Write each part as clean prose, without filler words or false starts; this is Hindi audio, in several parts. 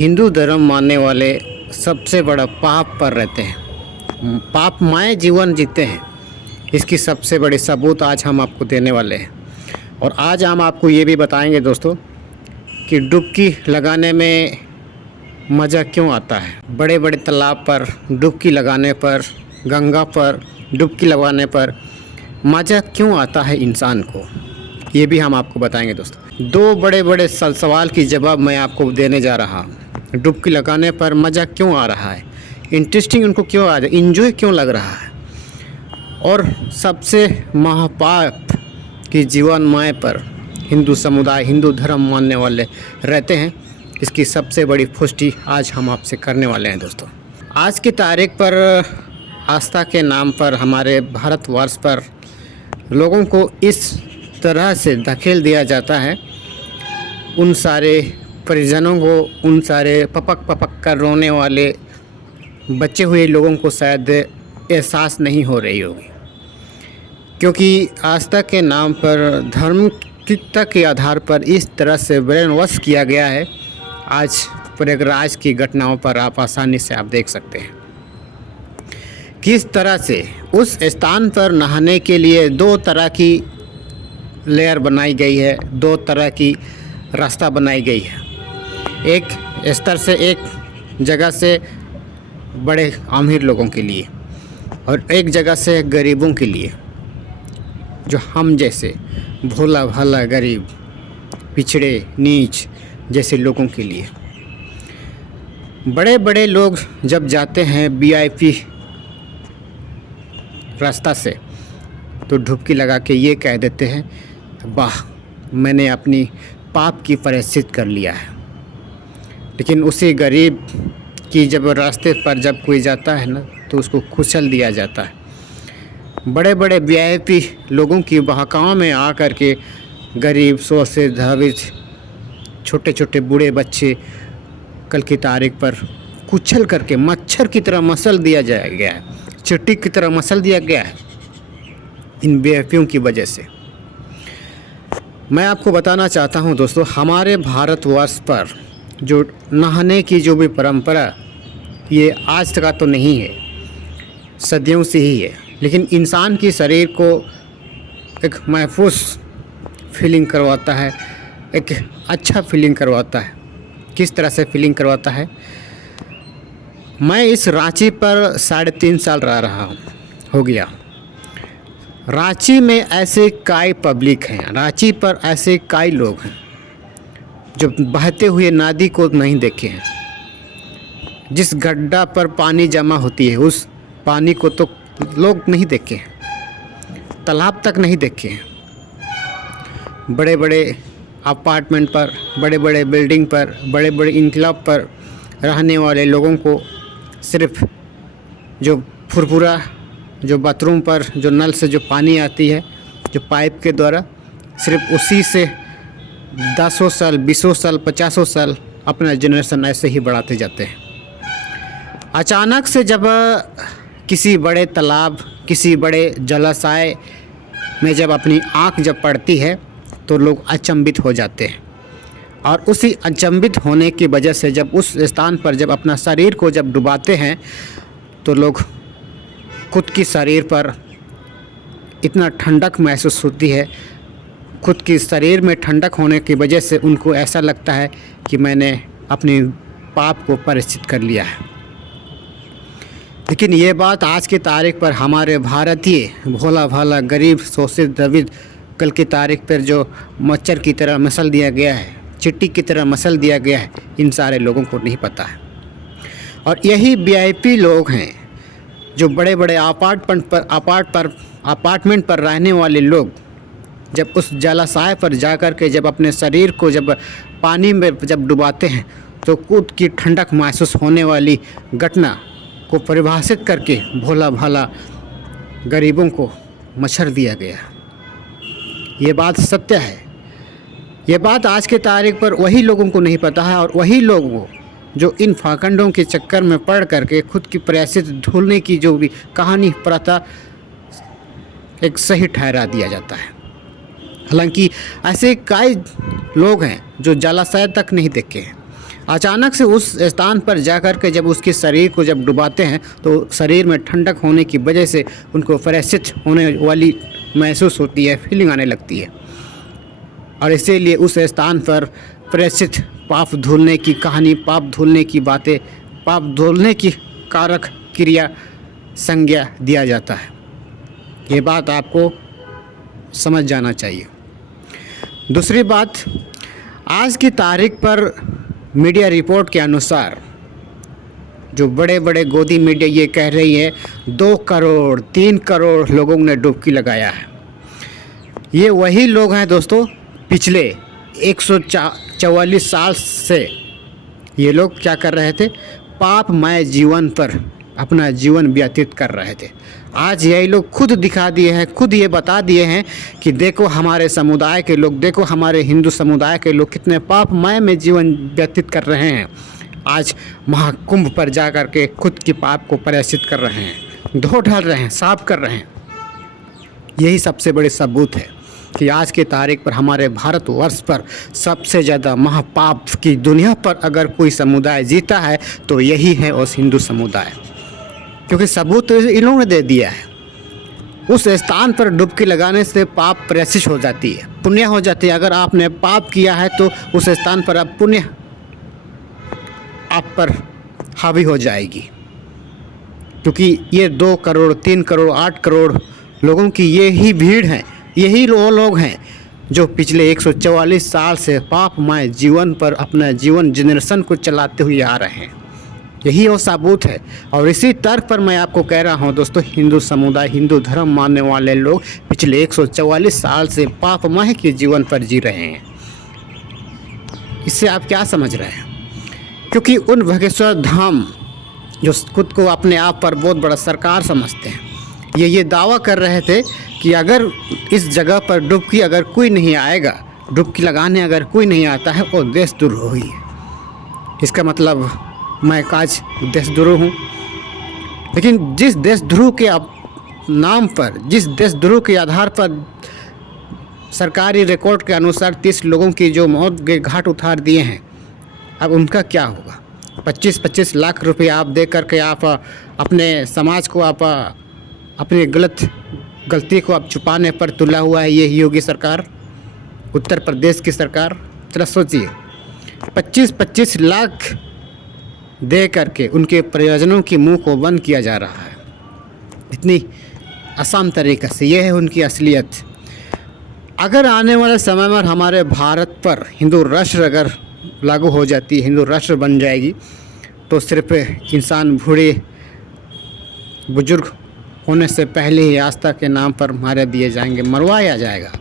हिंदू धर्म मानने वाले सबसे बड़ा पाप पर रहते हैं, पापमय जीवन जीते हैं। इसकी सबसे बड़ी सबूत आज हम आपको देने वाले हैं। और आज हम आपको ये भी बताएंगे दोस्तों कि डुबकी लगाने में मज़ा क्यों आता है। बड़े बड़े तालाब पर डुबकी लगाने पर, गंगा पर डुबकी लगाने पर मज़ा क्यों आता है इंसान को, ये भी हम आपको बताएंगे दोस्तों। दो बड़े बड़े सवाल की जवाब मैं आपको देने जा रहा हूँ। डुबकी लगाने पर मज़ा क्यों आ रहा है, इंटरेस्टिंग उनको क्यों आ रहा है, इन्जॉय क्यों लग रहा है, और सबसे महापाप की जीवनमय पर हिंदू समुदाय, हिंदू धर्म मानने वाले रहते हैं। इसकी सबसे बड़ी पुष्टि आज हम आपसे करने वाले हैं दोस्तों। आज की तारीख पर आस्था के नाम पर हमारे भारतवर्ष पर लोगों को इस तरह से धकेल दिया जाता है, उन सारे परिजनों को, उन सारे पपक कर रोने वाले बचे हुए लोगों को शायद एहसास नहीं हो रही होगी, क्योंकि आस्था के नाम पर, धार्मिकता के आधार पर इस तरह से ब्रेन वॉश किया गया है। आज प्रयागराज की घटनाओं पर आप आसानी से आप देख सकते हैं किस तरह से उस स्थान पर नहाने के लिए दो तरह की लेयर बनाई गई है, दो तरह की रास्ता बनाई गई है। एक स्तर से, एक जगह से बड़े अमीर लोगों के लिए और एक जगह से गरीबों के लिए, जो हम जैसे भोला भाला गरीब, पिछड़े नीच जैसे लोगों के लिए। बड़े बड़े लोग जब जाते हैं वीआईपी रास्ता से तो डुबकी लगा के ये कह देते हैं, वाह मैंने अपनी पाप की प्रायश्चित कर लिया है। लेकिन उसी गरीब की जब रास्ते पर जब कोई जाता है ना, तो उसको कुचल दिया जाता है। बड़े बड़े वीआईपी लोगों की बहकाओं में आकर के गरीब, शोषित, धावित, छोटे छोटे बूढ़े बच्चे कल की तारीख पर कुचल करके मच्छर की तरह मसल दिया गया है, चिट्टी की तरह मसल दिया गया है इन वीआईपियों की वजह से। मैं आपको बताना चाहता हूं दोस्तों, हमारे भारतवर्ष पर जो नहाने की जो भी परंपरा, ये आज तक तो नहीं है, सदियों से ही है। लेकिन इंसान की शरीर को एक महफूज फीलिंग करवाता है, एक अच्छा फीलिंग करवाता है। किस तरह से फीलिंग करवाता है? मैं इस रांची पर 3.5 साल रहा हूँ, हो गया। रांची में ऐसे कई पब्लिक हैं, रांची पर ऐसे कई लोग हैं जो बहते हुए नदी को नहीं देखे हैं। जिस गड्ढा पर पानी जमा होती है उस पानी को तो लोग नहीं देखे हैं, तालाब तक नहीं देखे हैं। बड़े बड़े अपार्टमेंट पर, बड़े बड़े बिल्डिंग पर, बड़े बड़े इनकलाब पर रहने वाले लोगों को सिर्फ जो फुरफुरा, जो बाथरूम पर जो नल से जो पानी आती है, जो पाइप के द्वारा, सिर्फ उसी से 10 साल, 20 साल, 50 साल अपना जनरेशन ऐसे ही बढ़ाते जाते हैं। अचानक से जब किसी बड़े तालाब, किसी बड़े जलाशय में जब अपनी आँख जब पड़ती है तो लोग अचंभित हो जाते हैं। और उसी अचंभित होने की वजह से जब उस स्थान पर जब अपना शरीर को जब डुबाते हैं तो लोग खुद की शरीर पर इतना ठंडक महसूस होती है, खुद की शरीर में ठंडक होने की वजह से उनको ऐसा लगता है कि मैंने अपने पाप को प्रायश्चित कर लिया है। लेकिन ये बात आज की तारीख पर हमारे भारतीय भोला भाला गरीब, शोषित, दबित कल की तारीख पर जो मच्छर की तरह मसल दिया गया है, चिट्टी की तरह मसल दिया गया है, इन सारे लोगों को नहीं पता है। और यही वीआईपी लोग हैं जो बड़े बड़े अपार्टमेंट पर रहने वाले लोग जब उस जलाशय पर जाकर के जब अपने शरीर को जब पानी में जब डुबाते हैं तो खुद की ठंडक महसूस होने वाली घटना को परिभाषित करके भोला भाला गरीबों को मच्छर दिया गया। ये बात सत्य है। ये बात आज के तारीख पर वही लोगों को नहीं पता है, और वही लोग जो इन फाकंडों के चक्कर में पड़ करके खुद की प्रायश्चित ढूंढने की जो भी कहानी, प्रथा एक सही ठहरा दिया जाता है। हालांकि ऐसे कई लोग हैं जो जलाशय तक नहीं देखे हैं, अचानक से उस स्थान पर जाकर के जब उसके शरीर को जब डुबाते हैं तो शरीर में ठंडक होने की वजह से उनको फ्रेशित होने वाली महसूस होती है, फीलिंग आने लगती है। और इसीलिए उस स्थान पर प्रेषित पाप धुलने की कहानी, पाप धुलने की बातें, पाप धुलने की कारक क्रिया संज्ञा दिया जाता है। ये बात आपको समझ जाना चाहिए। दूसरी बात, आज की तारीख पर मीडिया रिपोर्ट के अनुसार जो बड़े बड़े गोदी मीडिया ये कह रही है 2 करोड़ 3 करोड़ लोगों ने डुबकी लगाया है। ये वही लोग हैं दोस्तों, पिछले 144 साल से ये लोग क्या कर रहे थे, पापमय जीवन पर अपना जीवन व्यतीत कर रहे थे। आज यही लोग खुद दिखा दिए हैं, खुद ये बता दिए हैं कि देखो हमारे समुदाय के लोग, देखो हमारे हिंदू समुदाय के लोग कितने पापमय में जीवन व्यतीत कर रहे हैं। आज महाकुंभ पर जा कर के खुद की पाप को प्रायश्चित कर रहे हैं, धो डाल रहे हैं, साफ कर रहे हैं। यही सबसे बड़े सबूत है कि आज की तारीख पर हमारे भारतवर्ष पर सबसे ज़्यादा महापाप की दुनिया पर अगर कोई समुदाय जीता है तो यही है उस हिंदू समुदाय, क्योंकि सबूत तो इन लोगों ने दे दिया है। उस स्थान पर डुबकी लगाने से पाप प्रायश्चित हो जाती है, पुण्य हो जाती है। अगर आपने पाप किया है तो उस स्थान पर अब पुण्य आप पर हावी हो जाएगी, क्योंकि ये 2 करोड़ 3 करोड़ 8 करोड़ लोगों की ये ही भीड़ है, यही वो लोग हैं जो पिछले 144 साल से पापमय जीवन पर अपना जीवन जनरेशन को चलाते हुए आ रहे हैं। यही वो सबूत है। और इसी तर्क पर मैं आपको कह रहा हूँ दोस्तों, हिंदू समुदाय, हिंदू धर्म मानने वाले लोग पिछले 144 साल से पापमय के जीवन पर जी रहे हैं। इससे आप क्या समझ रहे हैं? क्योंकि उन भगेश्वर धाम जो खुद को अपने आप पर बहुत बड़ा सरकार समझते हैं, ये दावा कर रहे थे कि अगर इस जगह पर डुबकी अगर कोई नहीं आएगा, डुबकी लगाने अगर कोई नहीं आता है वो देशद्रोही है। इसका मतलब मैं आज देशद्रोह हूँ। लेकिन जिस देशद्रोह के नाम पर, जिस देशद्रोह के आधार पर सरकारी रिकॉर्ड के अनुसार 30 लोगों की जो मौत के घाट उतार दिए हैं, अब उनका क्या होगा? 25-25 लाख रुपए आप दे करके आप अपने समाज को, आप अपनी गलती को आप छुपाने पर तुला हुआ है ये योगी सरकार, उत्तर प्रदेश की सरकार। जरा सोचिए, 25-25 लाख दे करके उनके प्रयोजनों की मुंह को बंद किया जा रहा है, इतनी आसान तरीक़े से। यह है उनकी असलियत। अगर आने वाले समय में हमारे भारत पर हिंदू राष्ट्र अगर लागू हो जाती है, हिंदू राष्ट्र बन जाएगी, तो सिर्फ इंसान बूढ़े बुजुर्ग होने से पहले ही आस्था के नाम पर मारे दिए जाएंगे, मरवाया जाएगा।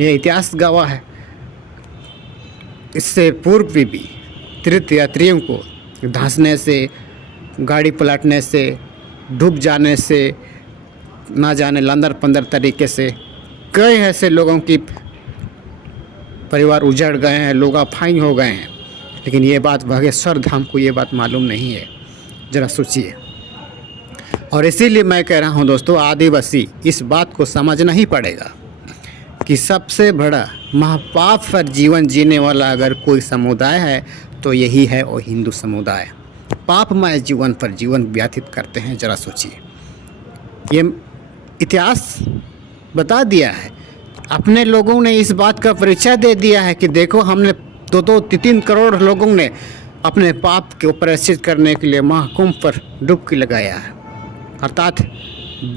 ये इतिहास गवाह है। इससे पूर्व भी तीर्थ यात्रियों को धंसने से, गाड़ी पलटने से, डूब जाने से, ना जाने लंदर पंदर तरीके से कई ऐसे लोगों की परिवार उजड़ गए हैं, लोग अफाई हो गए हैं। लेकिन ये बात बागेश्वर धाम को ये बात मालूम नहीं है। ज़रा सोचिए। और इसीलिए मैं कह रहा हूँ दोस्तों, आदिवासी इस बात को समझना ही पड़ेगा कि सबसे बड़ा महापाप पर जीवन जीने वाला अगर कोई समुदाय है तो यही है वो हिंदू समुदाय। पापमय जीवन पर जीवन व्यतीत करते हैं। ज़रा सोचिए, ये इतिहास बता दिया है। अपने लोगों ने इस बात का परिचय दे दिया है कि देखो हमने 2-3 करोड़ लोगों ने अपने पाप को प्रायश्चित करने के लिए महाकुंभ पर डुबकी लगाया है। अर्थात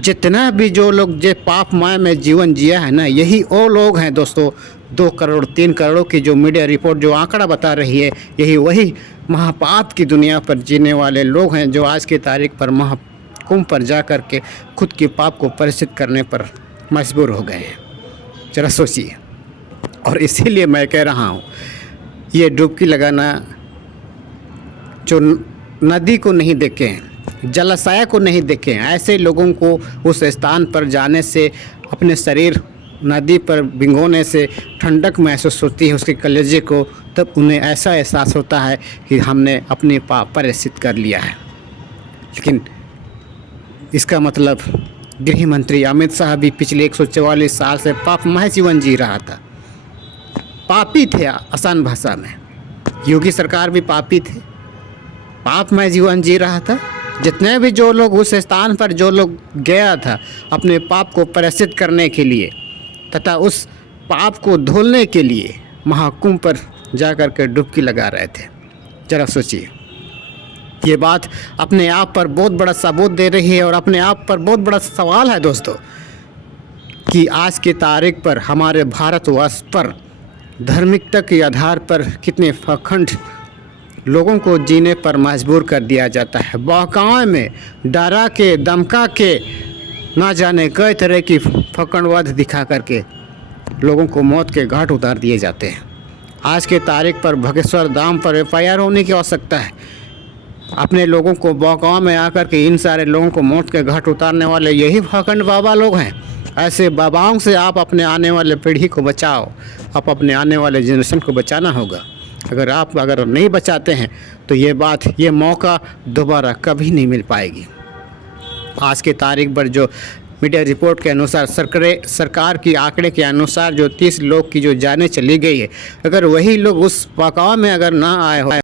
जितना भी जो लोग जो पापमय में जीवन जिया है ना, यही वो लोग हैं दोस्तों। 2 करोड़ 3 करोड़ की जो मीडिया रिपोर्ट जो आंकड़ा बता रही है, यही वही महापाप की दुनिया पर जीने वाले लोग हैं जो आज की तारीख पर महाकुंभ पर जा कर के खुद के पाप को प्रायश्चित करने पर मजबूर हो गए हैं। जरा सोचिए। और इसीलिए मैं कह रहा हूँ, ये डुबकी लगाना जो नदी को नहीं देखें, जलाशय को नहीं देखें, ऐसे लोगों को उस स्थान पर जाने से, अपने शरीर नदी पर भिगोने से ठंडक महसूस होती है उसके कलेजे को, तब उन्हें ऐसा एहसास होता है कि हमने अपने पाप प्रायश्चित कर लिया है। लेकिन इसका मतलब गृह मंत्री अमित शाह भी पिछले 144 साल से पापमय जीवन जी रहा था, पापी थे आसान भाषा में। योगी सरकार भी पापी थे, पापमय जीवन जी रहा था। जितने भी जो लोग उस स्थान पर जो लोग गया था अपने पाप को प्रायश्चित करने के लिए तथा उस पाप को धुलने के लिए महाकुंभ पर जा कर के डुबकी लगा रहे थे। जरा सोचिए, ये बात अपने आप पर बहुत बड़ा सबूत दे रही है और अपने आप पर बहुत बड़ा सवाल है दोस्तों कि आज की तारीख पर हमारे भारतवर्ष पर धार्मिकता के आधार पर कितने पाखंड लोगों को जीने पर मजबूर कर दिया जाता है। बहकावे में डरा के धमका के ना जाने कई तरह की फकड़वाद दिखा करके लोगों को मौत के घाट उतार दिए जाते हैं। आज के तारीख पर भगेश्वर धाम पर FIR होने की आवश्यकता है। अपने लोगों को बहकावा में आकर के इन सारे लोगों को मौत के घाट उतारने वाले यही फकंड बाबा लोग हैं। ऐसे बाबाओं से आप अपने आने वाले पीढ़ी को बचाओ, आप अपने आने वाले जनरेशन को बचाना होगा। अगर नहीं बचाते हैं तो ये मौका दोबारा कभी नहीं मिल पाएगी। आज के तारीख पर जो मीडिया रिपोर्ट के अनुसार सरकार की आंकड़े के अनुसार जो 30 लोग की जो जानें चली गई है, अगर वही लोग उस बहकावा में अगर ना आए हो